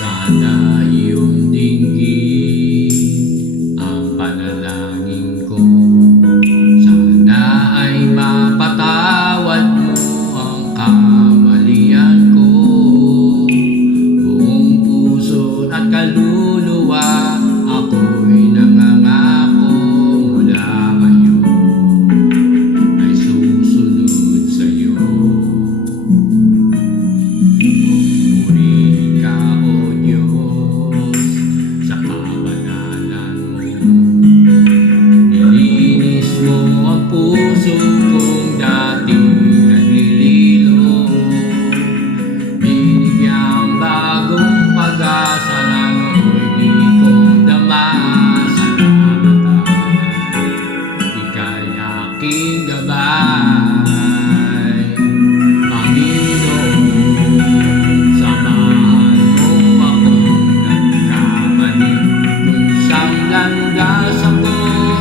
Sana iyong dinggin ang panalangin ko. Sana ay mapatawad mo ang kamalian ko. Buong puso at kaluluwa ako'y nangangako, mula ngayon ay susunod sa'yo. Purihin ka, O Diyos, sa kabanalan mo. Nilinis mo ang puso kong dating nahililo. Binigyang bagong pag-asa na no'y di ko dama. Salamat at ika'y aking gabay. Panginoon, samahan mo akong nagkamali. Kung siyang landas ako,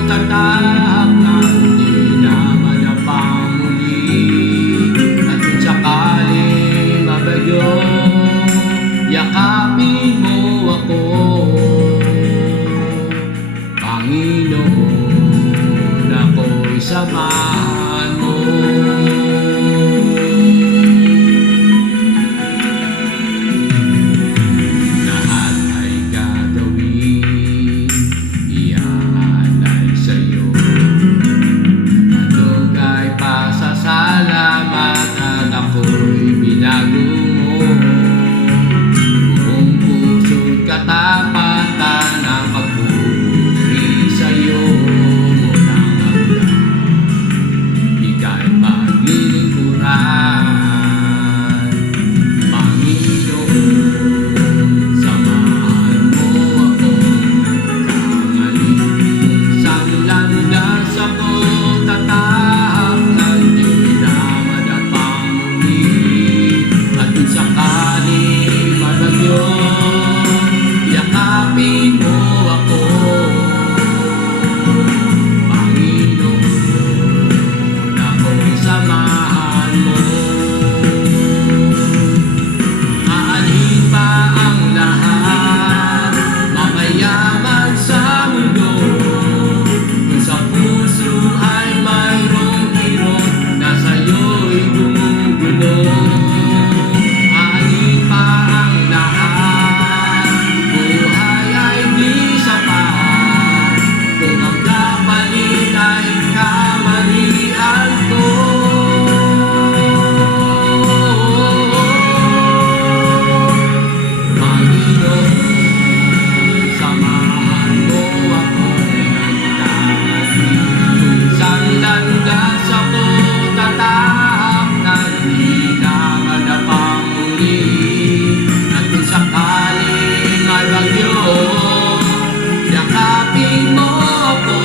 tatahak na hindi na manapang muli. At kung sakaling mabagyo, yakapin mo ako. Panginoon, ako'y samahan mo. Lahat ay gagawin, iaalay sa'yo. Handog ay pasasalamat at ako'y binago mo. Buong puso't katapatan ang pagpupuri sa'yo. Mulang hanggang ika'y paglilingkuran. Panginoon, samahan mo akong nagkamali. Kung saan landas ako, tatahak na hindi na madapang muli. At kung sakaling mabagyo, yakapin mo ako. Panginoon, ako'y samahan mo. Aanhin pa ang lahat, mamayaman sa mundo. Kung sa puso ay mayroong kirot, na sa'yo'y gumugulo. Aanhin pa ang lahat, buhay ay di sapat. Kung ang kapalit ay kamalian ko. Panginoon, samahan mo akong nagkamali. Kung saan landas ako, tatahak na hindi na madapang muli. At kung sakaling may bagyo, yakapin mo ako.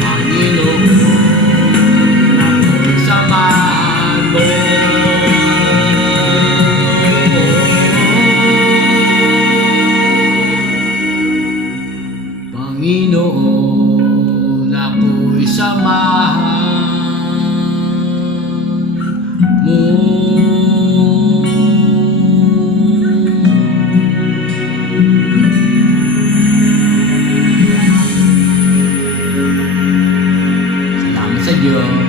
Panginoon, ako'y samahan mo. Panginoon, ako'y samahan mo. Salamat sa Diyos.